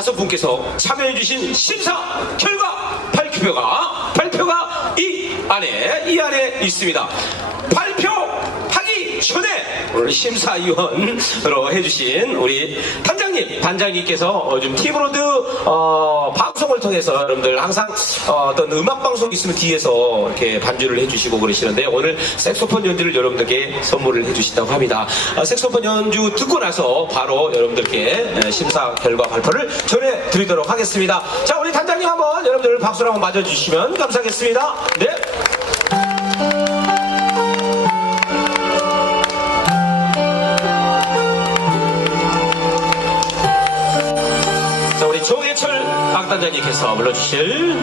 다섯 분께서 참여해주신 심사 결과 발표가 발표가 이 안에 이 안에 있습니다. 발표하기 전에 오늘 심사위원으로 해주신 우리 단장님 단장님께서 어, 좀 티브로드 어, 방송을 통해서 여러분들 항상 어, 떤 음악 방송 있으면 뒤에서 이렇게 반주를 해주시고 그러시는데 오늘 색소폰 연주를 여러분들께 선물을 해주신다고 합니다. 어, 색소폰 연주 듣고 나서 바로 여러분들께 에, 심사 결과 발표를 전해드리도록 하겠습니다. 자 우리 단장님 한번 여러분들 박수로 한번 맞아주시면 감사하겠습니다. 네. 악단장님께서 불러주실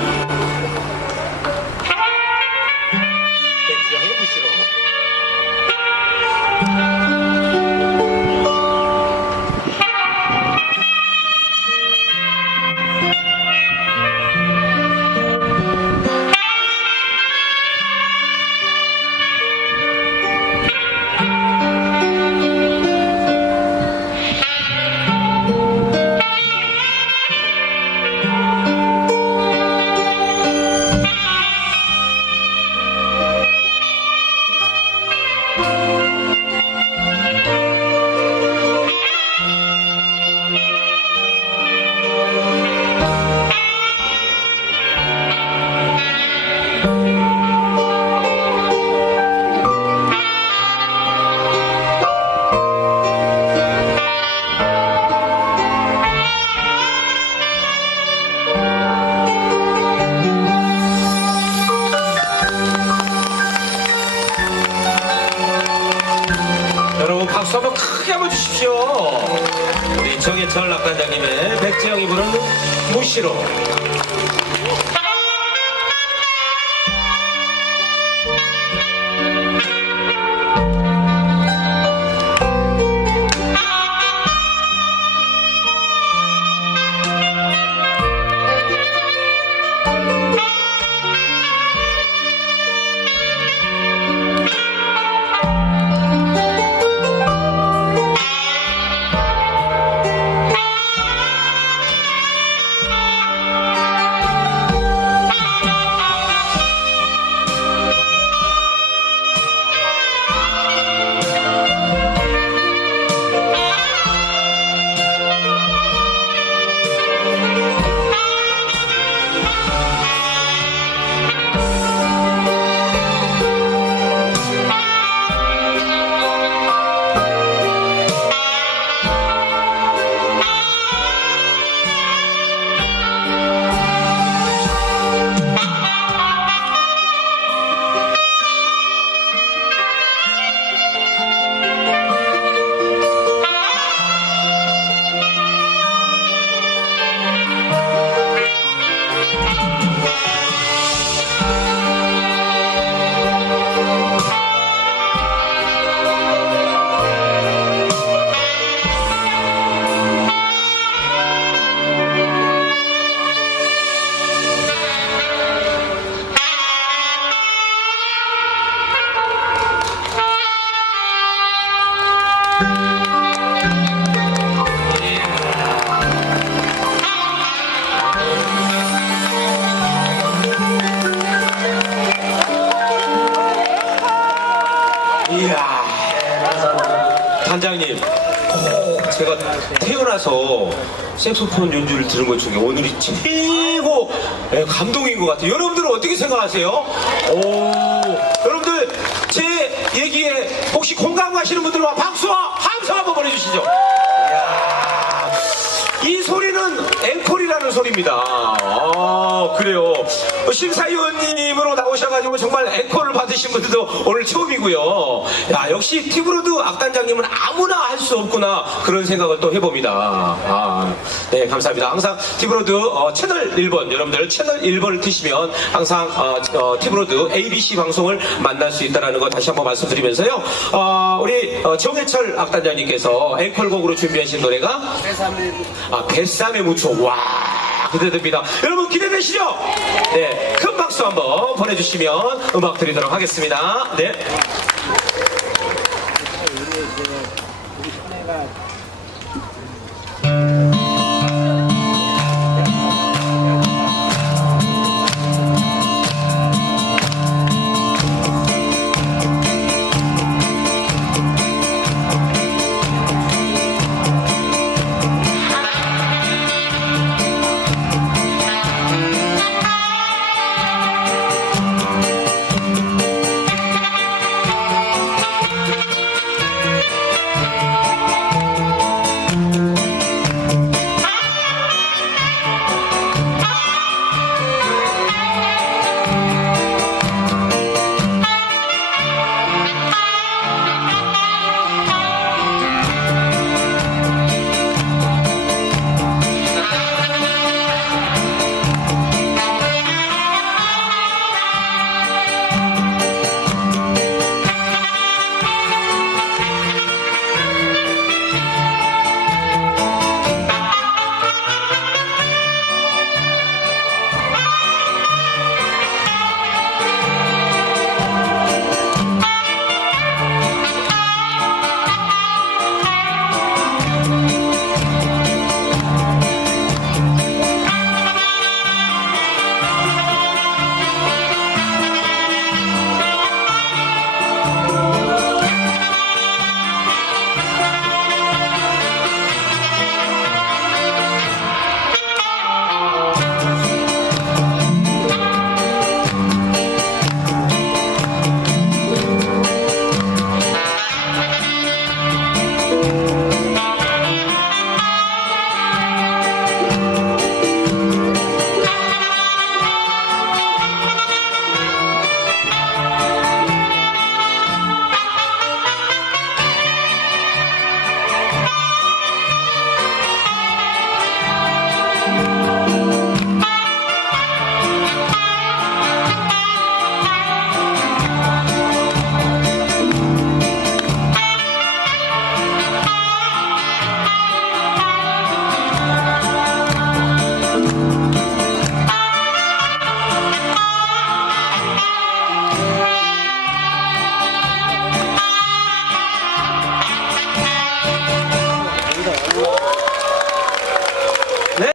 주십시오. 우리 정해철 악단장님의 백지영이 부르는 무시로. 태어나서 색소폰 연주를 들은 것 중에 오늘이 최고 예, 감동인 것 같아요. 여러분들은 어떻게 생각하세요? 오, 여러분들 제 얘기에 혹시 공감 가시는 분들과 박수와 함성 한번 보내주시죠. 이야, 이 소리는 앵콜이라는 소리입니다. 아, 그래요. 어, 심사위원님으로 나오셔가지고 정말 앵콜을 받으신 분들도 오늘 처음이고요. 야, 역시 티브로드 악단장님은 아무나 할 수 없구나. 그런 생각을 또 해봅니다. 아, 네, 감사합니다. 항상 티브로드 어, 채널 1번, 여러분들 채널 1번을 트시면 항상 어, 어, 티브로드 ABC 방송을 만날 수 있다는 거 다시 한번 말씀드리면서요. 어, 우리 어, 정해철 악단장님께서 앵콜곡으로 준비하신 노래가 아, 뱃삼의 무초. 와, 기대됩니다. 여러분 기대되시죠? 네, 큰 박수 한번 보내주시면 음악 드리도록 하겠습니다. 네. 우리 내가